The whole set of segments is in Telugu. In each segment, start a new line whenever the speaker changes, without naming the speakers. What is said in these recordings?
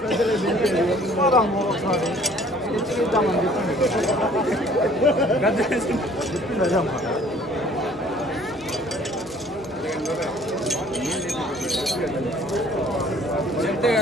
수마당 먹어가네.
찌개장은 몇 분? 몇 분?
몇분 나 절대가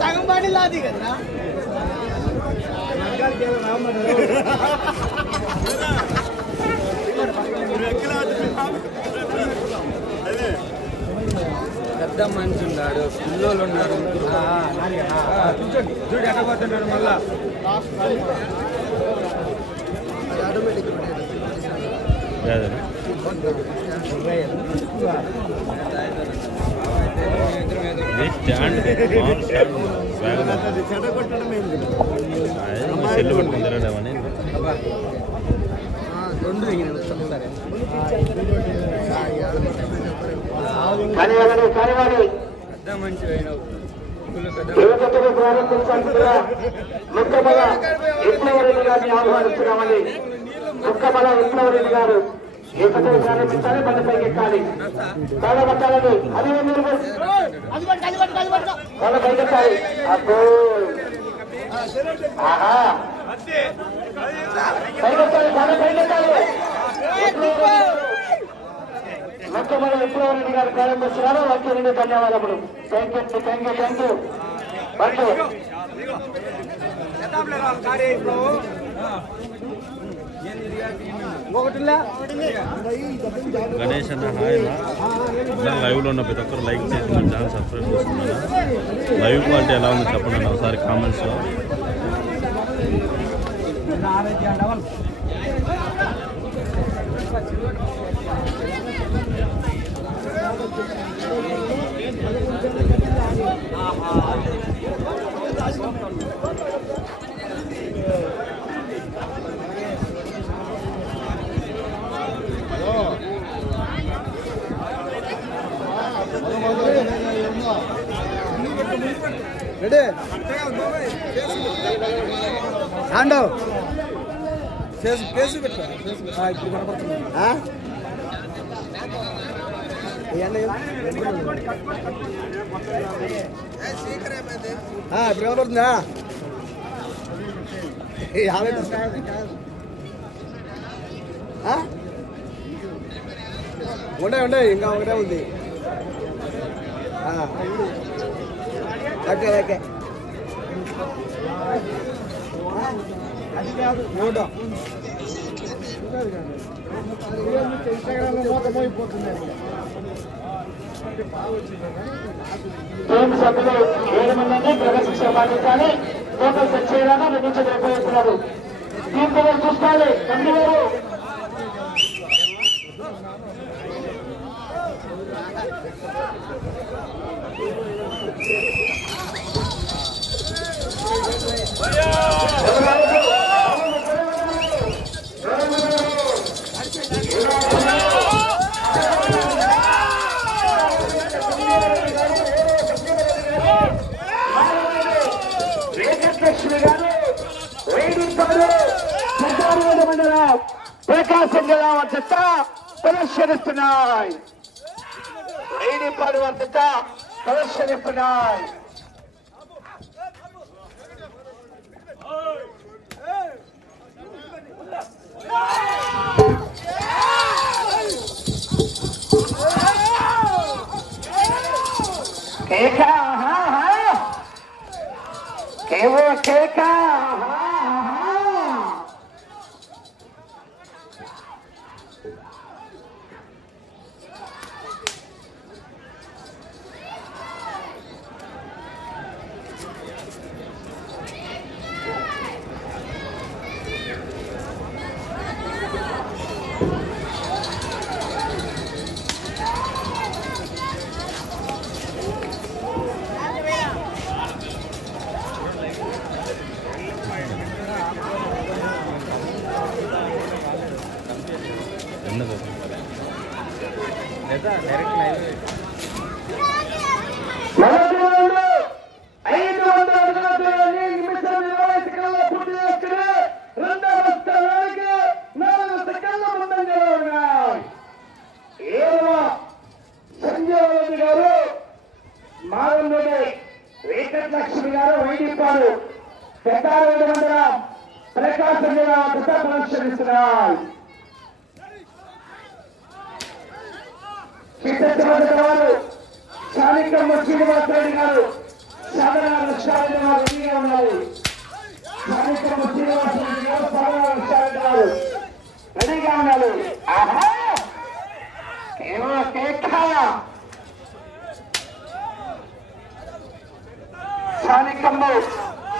సగం బాడీ లాది కదా
పెద్ద మనిషి ఉన్నాడు పిల్లలు ఉన్నారు ఆ, చూడండి చూడు ఎక్కడ పోతున్నాడు మళ్ళా
స్టాండ్ సెల్లు పట్టుకుని
కానివ్వాలి కానివ్వాలి
పెద్ద మనిషి అయినావు.
యువతను ప్రారంభించాల్సిందిగా ముక్కబల విప్లవరెడ్డి గారిని ఆహ్వానిస్తున్నామని ముక్కబల విప్లవరెడ్డి గారు యువతను ప్రారంభించాలి బండిపైకి ఎక్కాలి కాళ్ళ పట్టాలని అది మీరు కాళ్ళ పైకి ఎక్కాలి అబ్బో ఆహా పైకెత్తాలి కాళ్ళ పైకెత్తాలి ముక్కబల విప్లవరెడ్డి గారు ప్రారంభిస్తున్నారు వాక్య నుండి ధన్యవాదములు thank you thank you thank you Bandi
Ganesh అన్న హాయ్ లైవ్లో ఉన్న ప్రతి ఒక్కరు లైక్ చేసి మన ఛానల్ సబ్స్క్రైబ్ చేసుకున్నాను లైవ్ క్వాలిటీ ఎలా ఉందో చెప్పండి ఒకసారి కామెంట్స్లో
రెడీ? రాండో ఫేస్ ఫేస్ పెట్టు. ఆ, ఇప్పుడు కనపడుతుంది. ఇప్పుడు యాభై? ఉండే ఉండే ఇంకా ఒకటే ఉంది. Okay okay. అది కాదు నోటో
టీం సభ్యులు ఏడు సెట్ చూసుకోవాలి తండ్రి గారు వెంకటలక్ష్మి గారు ప్రకాశం జిల్లా వర్షత ప్రదర్శనిస్తున్నాయి వేడింపాడు వద్ద ప్రదర్శనిస్తున్నాయి हा हा केवा என்ன సాధారణ రెడీగా ఉన్నారు రెడీగా ఉన్నారు ఆహా! ఏమో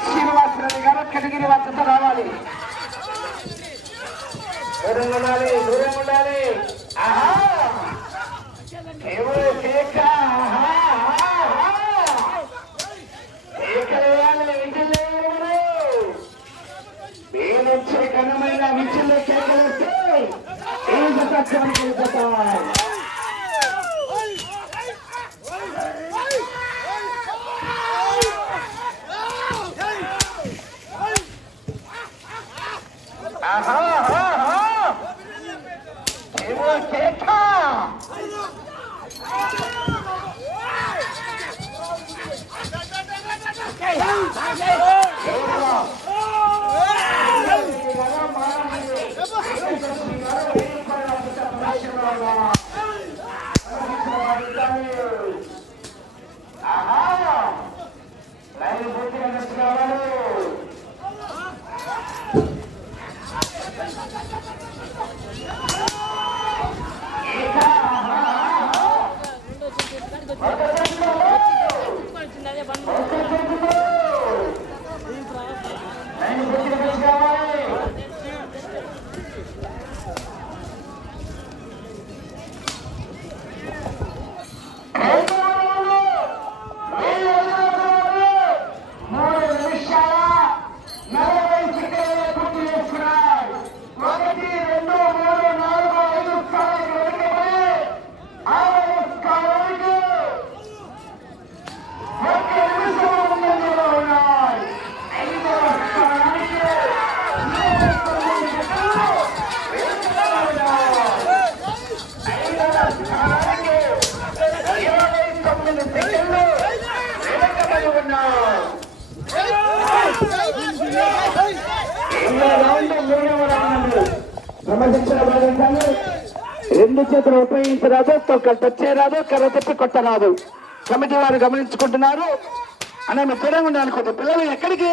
శ్రీనివాసరెడ్డి గారు వద్దకు రావాలి దూరం ఉండాలి దూరం ఉండాలి ఆహా, ఆహా. కేకలేయాలి, విజిలేయాలి. వేలొచ్చే ఘనమైన విజిల్లో కేకలేస్తే ఏం సత్యానికి వెళ్ళిపోతాయి ఆహా, ఆహా, ఆహా. ఏవో కేక మూడు నిమిషాల నలభై సెకండ్ల పూర్తి చేసుకున్నాయి ఒకటి రెండు మూడు నాలుగు ఐదు స్థానాలకు వెనుకబడి ఆరవ స్థానానికి ఒక్క నిమిషం ముందంజలో ఉన్నాయి ఐదవ స్థానానికి ఇరవై తొమ్మిది సెకండ్లు వెనుకబడి ఉన్నాయి. ఐదవ స్థానానికి ఇరవై తొమ్మిది సెకండ్లు వెనుకబడి ఉన్నాయి రెండవ రౌండ్ మూడవ రౌండ్ క్రమశిక్షణ భాగంగానే రెండు చేతులు ఉపయోగించరాదు తొక్కలు కర్ర తిప్పి కొట్టరాదు. కమిటీ వారు గమనించుకుంటున్నారు. అన్న మీ దూరంగా ఉండాలనుకుంటే పిల్లలు ఎక్కడికి?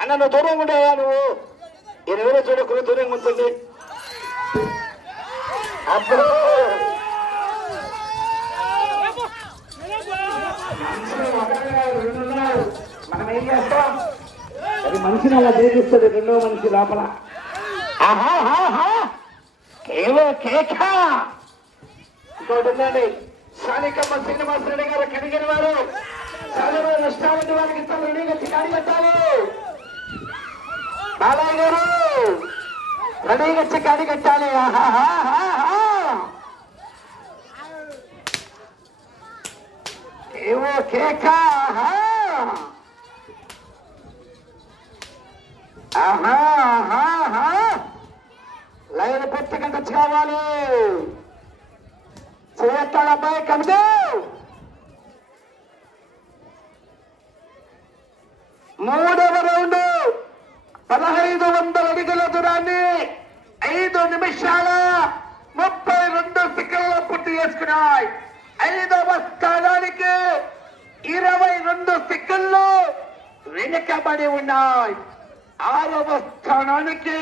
అన్న నువ్వు దూరంగా ఉండేవా నువ్వు. ఈయన ఎవరో చూడకుండా దూరంగా ఉంటుంది అప్పుడు మనం ఏం చేస్తాం? అది మనిషిని అలా దేవిస్తుంది రెండో మనిషి లోపల. ఆహాహాహా! కేవో కేక? ఇంకోటి ఉందండి స్థానికమ్మ శ్రీనివాసరెడ్డి గారు కడిగిన వారు. చాలా నష్టాలని వారికి ఇస్తాం. రెడీగా చికాడి కట్టాలి బాలయ్య గారు రెడీగా కట్టాలి ఏవో కేక? ఆహా. ఆహా ఆహా. లైన్ పూర్తి టచ్ కావాలి. చేస్తాడు అబ్బాయి కమిటీ. మూడవ రౌండ్ పదహైదు వందల అడుగుల దూరాన్ని ఐదు నిమిషాల ముప్పై రెండు సెకండ్లో పూర్తి చేసుకున్నాయి. ఐదవ స్థానానికి ఇరవై రెండు సెకండ్లు వెనుకబడి ఉన్నాయి. ఆరవ స్థానానికి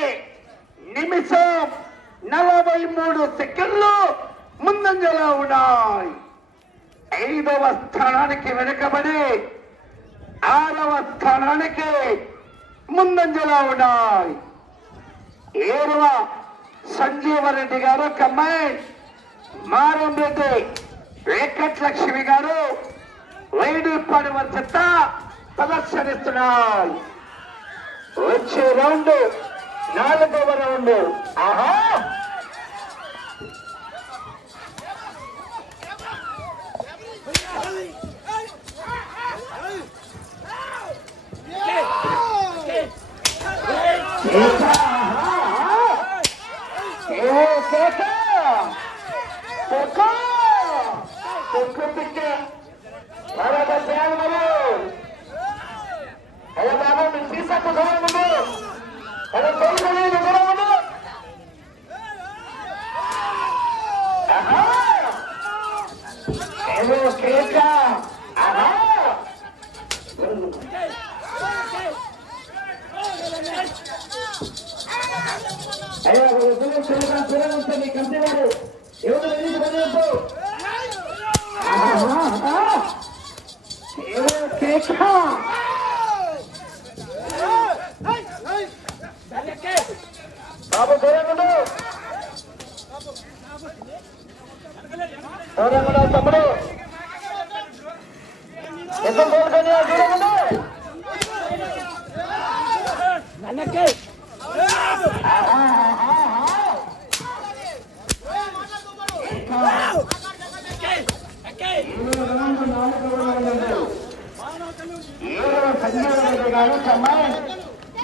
ఇరవై మూడు సెకండ్లు ముందంజలో ఉన్నాయి. ఐదవ స్థానానికి వెనుకబడి ఆరవ స్థానానికి ముందంజలో ఉన్నాయి. ఏడవ సంజీవరెడ్డి గారు కమ్మాయి మారంరెడ్డి వెంకటలక్ష్మి గారు వైడిపాడు వద్ద ప్రదర్శనిస్తున్నారు వచ్చే రౌండ్ నాలుగవ రౌండ్. ఆహా! కేక,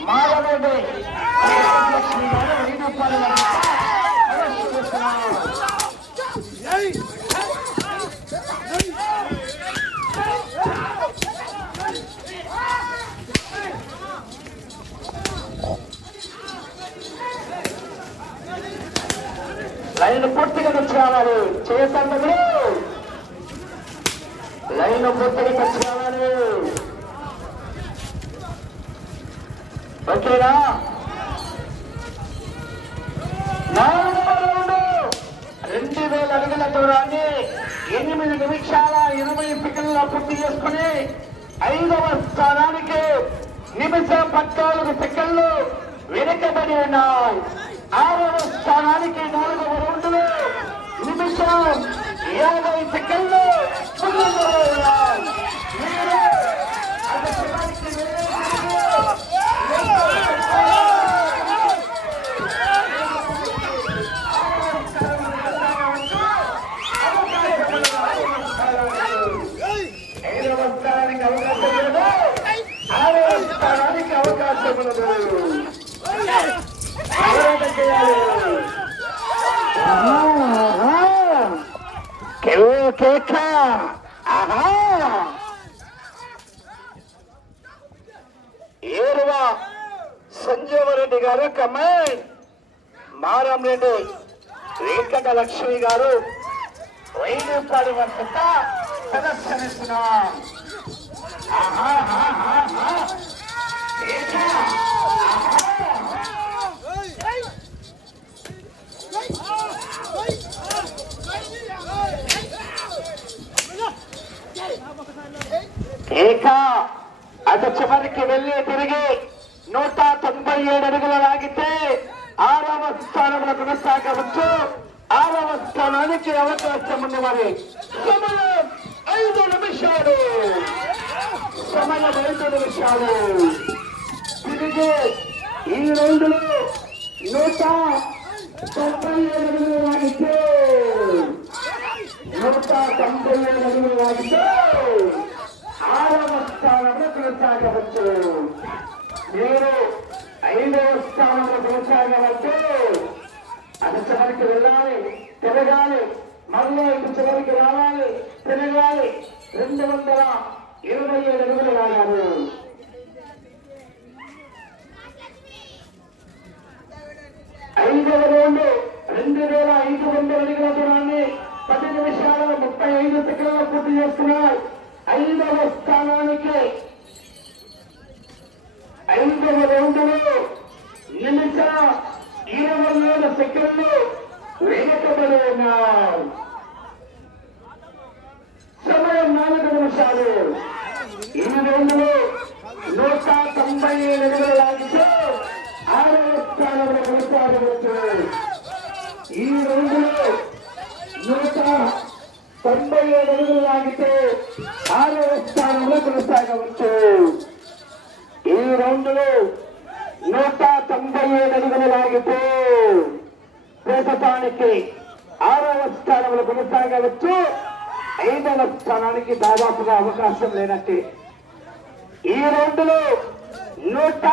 మాధవరెడ్డి లక్ష్మి గారు వెయ్యి లైన్ పూర్తిగా తెచ్చి రావాలి. లైన్ పూర్తిగా తెచ్చి రావాలి. ఓకేనా? రెండు. వేల అడుగుల దూరాన్ని ఎనిమిది నిమిషాల ఇరవై సెకండ్ల పూర్తి చేసుకుని ఐదవ స్థానానికి నిమిషం పద్నాలుగు సెకండ్లు వెనుకబడి ఉన్నాయి ఆరవ స్థానానికి నాలుగవ రౌండ్లు నిమిషం యాభై సెకండ్లు ఉన్నాయి. మీరు అది చివరికి ఐదవ స్థానానికి అవకాశం లేదు ఆరవ స్థానానికి అవకాశం ఉండదు పోరాటం చేయాలి. ఆహా, ఆహా. కేవ్ కేక. ఏరువ సంజీవరెడ్డి గారు కమ్మాయి మారం రెడ్డి వెంకట లక్ష్మి గారు. వైద్యపాడి వద్ద ప్రదర్శనిస్తున్నారు ఆహా, ఏకా అటు చివరికి వెళ్ళి తిరిగి నూట తొంభై ఏడు అడుగులు లాగితే ఆరవ స్థానంలో కొనసాగవచ్చు. ఆరవ స్థానానికి అవకాశం ఉంది మరి. సమయం ఐదు నిమిషాలు. సమయం ఐదు నిమిషాలు. తిరిగి ఈ రౌండ్లో నూట తొంభై ఏడు అడుగులు లాగితే నూట తొంభై ఏడు అడుగులు లాగితే ఆరవ స్థానంలో కొనసాగవచ్చు మీరు ఐదవ స్థానంలో కొనసాగవచ్చు అది చివరికి వెళ్ళాలి తిరగాలి మళ్ళీ ఇటు చివరికి రావాలి తిరగాలి. రెండు వందల ఇరవై ఏడు అడుగులు రాగారు ఐదవ రౌండ్ రెండు వేల ఐదు వందల అడుగుల దూరాన్ని పది నిమిషాల ముప్పై ఐదు సెకండ్లు పూర్తి చేస్తున్నారు ఐదవ స్థానానికి ఐదవ రౌండ్లో నిమిష ఇరవై ఏడు సెకండ్లు వెనుకబడి ఉన్నారు. సమయం నాలుగు నిమిషాలు. ఈ రౌండ్లో నూట తొంభై ఏడు అడుగులు లాగితే ఆరవ స్థానంలో కొనసాగవచ్చు ఈ రౌండ్లో నూట తొంభై ఏడు అడుగులు లాగితే ఆరవ స్థానంలో కొనసాగవచ్చు ఈ రౌండ్లో నూట తొంభై ఏడు అడుగులు లాగితే ప్రస్తుతానికి ఆరవ స్థానంలో ఐదవ స్థానానికి దాదాపుగా అవకాశం లేనట్టే. ఈ రౌండ్లో నూట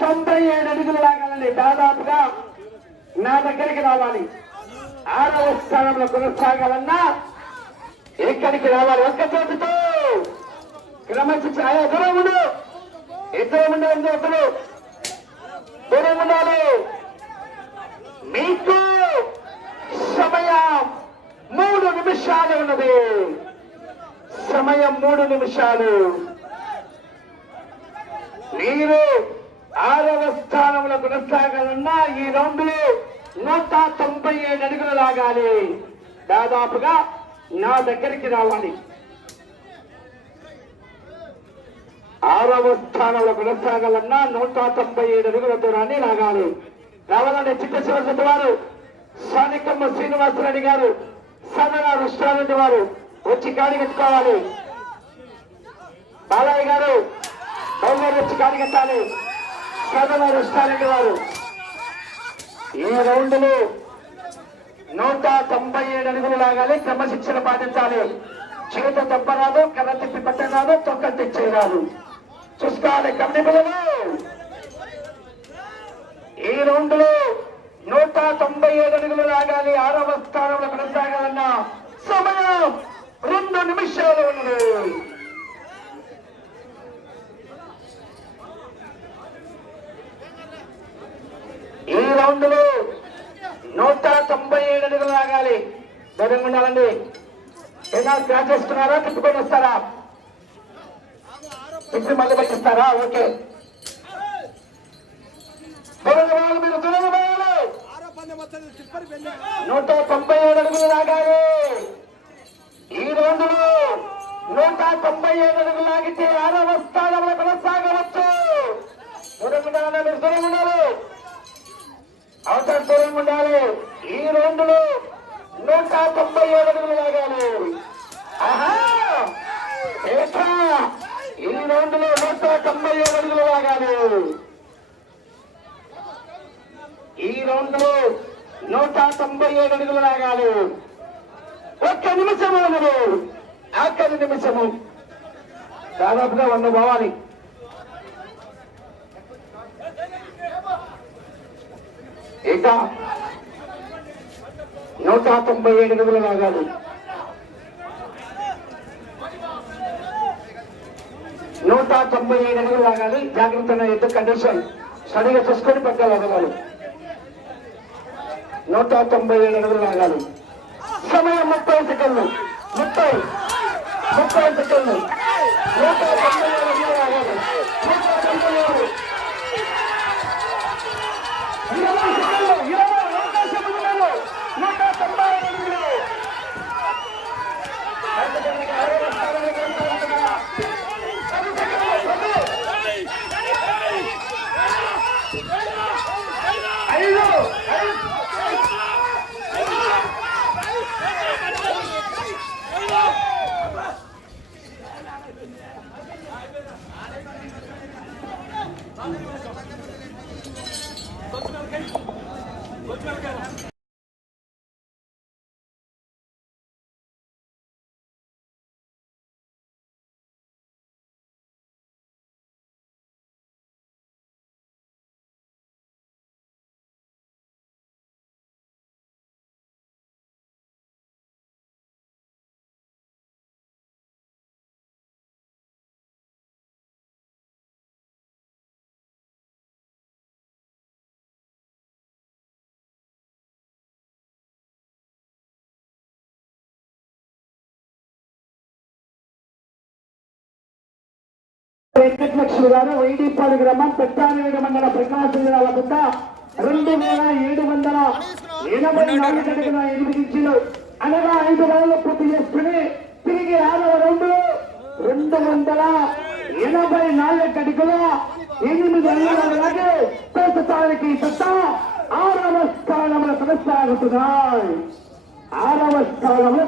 తొంభై ఏడు అడుగులు లాగాలండి. దాదాపుగా నా దగ్గరికి రావాలి. ఆరవ స్థానంలో కొనసాగాలన్నా ఎక్కడికి రావాలి? ఒక్క చేతితో క్రమశిక్షణ. ఎదురు ఉండు. ఇద్దరు ఉండాలి ఒకరు దూరం ఉండాలి. మీకు సమయం. మూడు నిమిషాలు ఉన్నది. సమయం మూడు నిమిషాలు. మీరు ఆరవ స్థానంలో కొనసాగాలన్నా ఈ రౌండ్లో నూట తొంభై ఏడు అడుగులు లాగాలి. దాదాపుగా నా దగ్గరికి రావాలి. ఆరవ స్థానంలో కొనసాగాలన్నా నూట తొంభై ఏడు అడుగుల దూరాన్ని లాగాలి. రావాలంటే చిట్ట శివశెట్టి వారు సానికమ్మ శ్రీనివాసరెడ్డి గారు సదన రెస్టారెంట్ వారు వచ్చి కాడి కట్టుకోవాలి. బాలయ్య గారు బౌలర్ వచ్చి కాడి కట్టాలి. సదన రెస్టారెంట్ వారు. ఈ రౌండ్లు నూట తొంభై ఏడు అడుగులు లాగాలి. క్రమశిక్షణ పాటించాలి. చేత తప్పరాదు కర్ర తిప్పి పట్టరాదు తొక్క తెచ్చేరాదు. చూసుకోవాలి కమిటీ పిల్లలు. ఈ రౌండ్లో నూట తొంభై ఏడు అడుగులు లాగాలి ఆరవ స్థానంలో కొనసాగాలన్న సమయం రెండు నిమిషాలు ఉంది. ఈ రౌండ్లో నూట తొంభై ఏడు అడుగులు లాగాలి. ధైర్యంగా ఉండాలండి. ఏదైనా క్రాచ్ చేస్తున్నారా తిప్పుకొని వస్తారా? తిప్పి మళ్ళీ పట్టిస్తారా ఓకే. దూరంగా మీరు దూరంగా నూట తొంభై ఏడు అడుగులు లాగాలి. ఈ రోజులో నూట తొంభై ఏడు అడుగులు లాగితే ఆరవ స్థానంలో కొనసాగవచ్చు. దూరం ఉండాలి మీరు దూరం ఉండాలి అవసరం దూరం ఉండాలి ఈ రోజులో నూట తొంభై ఏడు అడుగులు లాగాలి. ఆహా! ఈ రోజులో నూట తొంభై ఏడు అడుగులు లాగాలి. ఈ రౌండ్లో నూట తొంభై ఏడు అడుగులు లాగాలి. ఒక్క నిమిషము ఉన్నది. ఆఖరి నిమిషము. దాదాపుగా వంద పోవాలి ఇక నూట తొంభై ఏడు అడుగులు లాగాలి. నూట తొంభై ఏడు అడుగులు లాగాలి. జాగ్రత్త ఎద్దు కండిషన్ సరిగా చూసుకొని పక్కన వదలాలి నూట తొంభై ఏడు అడుగులు లాగాలి సమయం ముప్పై సెకండ్లు. ముప్పై. ముప్పై సెకండ్లు నూట తొంభై ఏడు అడుగులు లాగాలి నూట తొంభై ఏడు వెంకటలక్ష్మి గారు వైడీపాడు గ్రామం పెట్టానేడు మండల ప్రకాశం జిల్లాల వద్ద రెండు వేల ఏడు వందల ఎనభై నాలుగు అడుగుల ఎనిమిది ఇంచులు అనగా ఐదు రోజులు పూర్తి చేసుకుని తిరిగి ఆరవ రౌండ్ రెండు వందల ఎనభై నాలుగు అడుగుల ఎనిమిది అంగుళాలకి ప్రస్తుతానికి తప్ప ఆరవ స్థానంలో కొనసాగుతున్నాయి ఆరవ స్థానంలో